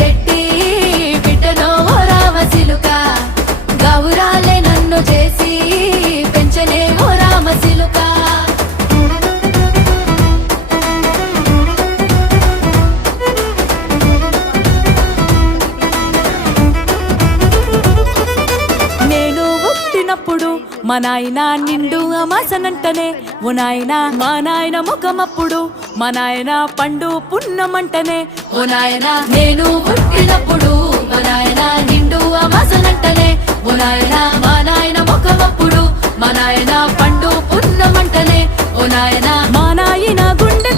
రెడ్డి బిడ్డనో ఓ రామసిలుక గౌరాలే నన్ను చేసి పెంచనే ఓ రామసిలుక నేను పుట్టినప్పుడు మా నాయన నిండు అమాసనంటనే ఓ నాయన మా నాయన ముఖమప్పుడు మా నాయన పండు పున్నమంటనే ఓ నాయన నేను పుట్టినప్పుడు మా నాయన నిండు అమాసనంటనే ఓ నాయన మా నాయన ముఖమప్పుడు మా నాయన పండు పున్నమంటనే ఓ నాయన మా నాయన గుండె